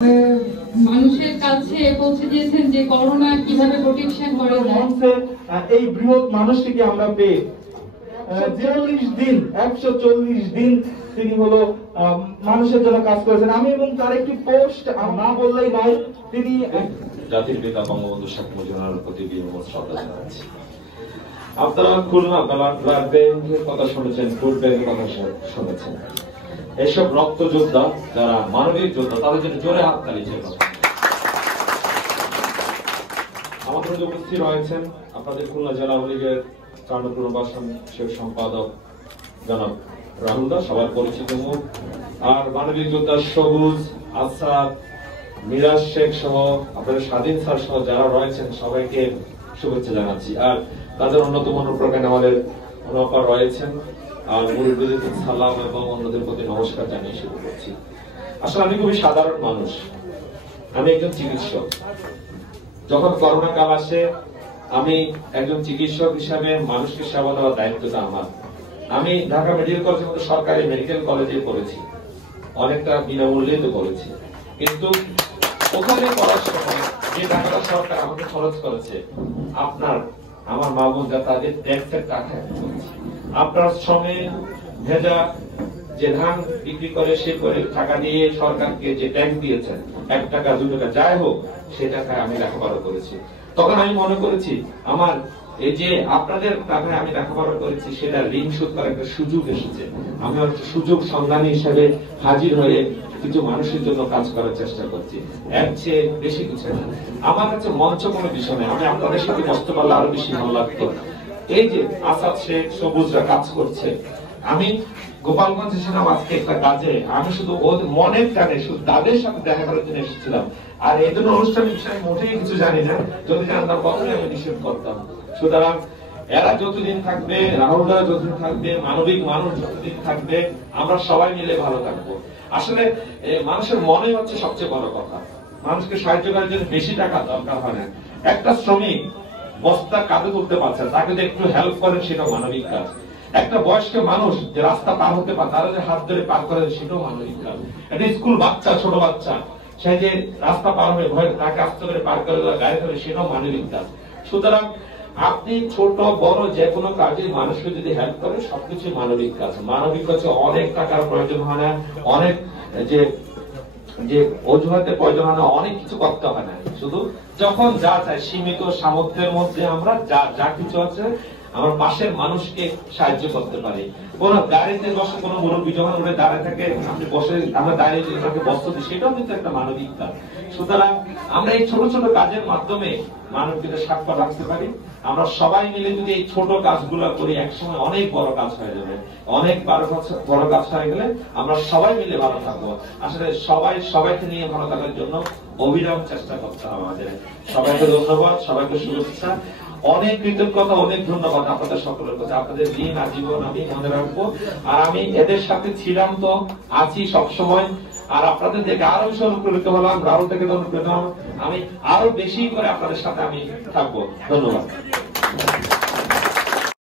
মানুষের কাছে পৌঁছে দিয়েছেন যে করোনা কিভাবে প্রোটেকশন করা যায়। এই বৃহৎ মানুষটিকে আমরা পেয়ে 140 দিন তিনি হলো মানুষের জন্য কাজ করেছেন। আমি এবং তার একটি পোস্ট না বললেই নয়, তিনি জাতির পিতা বঙ্গবন্ধু শেখ মুজিবুর প্রতি বিনম্র শ্রদ্ধা জানাচ্ছি। আপনারা খুলনা ব্লাড ব্যাংকের কথা শুনেছেন, ফুড ব্যাংকের কথা শুনেছেন। এইসব রক্ত যোদ্ধা যারা মানবিক যোদ্ধা তাদের জন্য জোরে হাততালি চাই। আমাদের মধ্যে উপস্থিত রয়েছেন আপনাদের খুলনা জেলা আওয়ামী লীগের 4 নং পুনর্বাসন বিষয়ক সম্পাদক জনাব রাহুল দাস, সবার পরিচিত মুখ। আর মানবিক যোদ্ধা সবুজ, আসাদ, মিরাজ শেখ সহ আপনাদের স্বাধীন স্যার সহ যারা রয়েছেন সবাইকে শুভেচ্ছা জানাচ্ছি। আর তাদের অন্যতম অনুপ্রকার আমাদের অনুপা রয়েছেন। আর মুরব্বীদের সালাম এবং অন্যদের প্রতি নমস্কার জানিয়ে শুরু করছি। আসলে আমি খুবই সাধারণ মানুষ, আমি একজন চিকিৎসক। যখন করোনা কাল আসে আমি একজন চিকিৎসক হিসাবে মানুষকে সেবা দেওয়ার দায়িত্বটা আমার। আমি ঢাকা মেডিকেল কলেজের মতো সরকারি মেডিকেল কলেজে পড়েছি, অনেকটা বিনামূল্যে তো পড়েছি, কিন্তু ওখানে পড়ার সময় যে টাকাটা সরকার আমাকে খরচ করেছে আপনার আমার মা বোন যা তাদের ট্যাক্সের টাকা আপনার শ্রমে ভেজা যে ধান বিক্রি করে সে করে টাকা দিয়ে সরকারকে যে ট্যাক্স দিয়েছেন 1 টাকা 2 টাকা যাই হোক সে টাকায় আমি লেখাপড়া করেছি। তখন আমি মনে করেছি আমার এই যে আপনাদের টাকায় আমি লেখাপড়া করেছি সেটা ঋণ শোধ করার একটা সুযোগ এসেছে। আমি একটা সুযোগ সন্ধানী হিসেবে হাজির হয়ে কিছু মানুষের জন্য কাজ করার চেষ্টা করছি, এর চেয়ে বেশি কিছু না। আমার কাছে মঞ্চ কোনো বিষয় নেই, আমি আপনাদের সাথে বসতে পারলে আরো বেশি ভালো লাগতো। এই যে আসাদ শেখ সবুজরা কাজ করছে, আমি গোপালগঞ্জ এসেছিলাম আজকে একটা কাজে, আমি শুধু ওদের মনের টানে শুধু তাদের সাথে দেখা করার জন্য এসেছিলাম। আর এই ধরনের অনুষ্ঠানের বিষয়ে মোটেই কিছু জানি না, যদি জানতাম কখনোই আমি নিষেধ করতাম। সুতরাং এরা যতদিন থাকবে, রাহুলরা যতদিন থাকবে, মানবিক মানুষ যতদিন থাকবে, আমরা সবাই মিলে ভালো থাকবো। আসলে মানুষের মনে হচ্ছে সবচেয়ে বড় কথা। মানুষকে সাহায্য করার জন্য বেশি টাকা দরকার হয় না। একটা শ্রমিক বস্তা কাঁধে তুলতে পারছে, তাকে যদি একটু হেল্প করেন সেটা মানবিক কাজ। একটা বয়স্ক মানুষ যে রাস্তা পার হতে পারে তারা যে হাত ধরে পার করে সেটাও মানবিক কাজ। একটা স্কুল বাচ্চা, ছোট বাচ্চা সে যে রাস্তা পার হয়ে ভয় তাকে আস্তে করে পার করে গাড়ি ধরে সেটাও মানবিক কাজ। সুতরাং আপনি ছোট বড় যে কোনো কাজে মানুষকে যদি হেল্প করে সবকিছু মানবিক কাজ। মানবিক কাজে অনেক টাকার প্রয়োজন হয় না, অনেক যে অজুহাতে প্রয়োজন হয় না, অনেক কিছু করতে হয় না। শুধু যখন যা চাই সীমিত সামর্থ্যের মধ্যে আমরা যা কিছু আছে আমার পাশের মানুষকে সাহায্য করতে পারি। কোন গাড়িতে বসে কোন মুরব্বী যখন উঠে দাঁড়ায় থাকে আপনি বসে আমরা দাঁড়িয়ে যদি তাকে বস্ত্র দিই সেটাও কিন্তু একটা মানবিক কাজ। সুতরাং আমরা এই ছোট ছোট কাজের মাধ্যমে মানবতার স্বাক্ষর রাখতে পারি। আমরা সবাই মিলে যদি এই ছোট কাজগুলো করি একসময় অনেক বড় কাজ হয়ে যাবে। অনেক বড় কাজ হয়ে গেলে আমরা সবাই মিলে ভালো থাকবো। আসলে সবাইকে নিয়ে ভালো থাকার জন্য অবিরাম চেষ্টা করতে হবে আমাদের। সবাইকে ধন্যবাদ, সবাইকে শুভেচ্ছা, অনেক কৃতজ্ঞতা, অনেক ধন্যবাদ আপনাদের সকলের কাছে। আপনাদের দিন আজীবন আমি মনে রাখবো। আর আমি এদের সাথে ছিলাম তো আছি সবসময়। আর আপনাদের দেখে আরো বেশি অনুপ্রেরিত হলাম, রাহুল থেকে অনুপ্রেরিত হলাম, আমি আরো বেশি করে আপনাদের সাথে আমি থাকবো। ধন্যবাদ।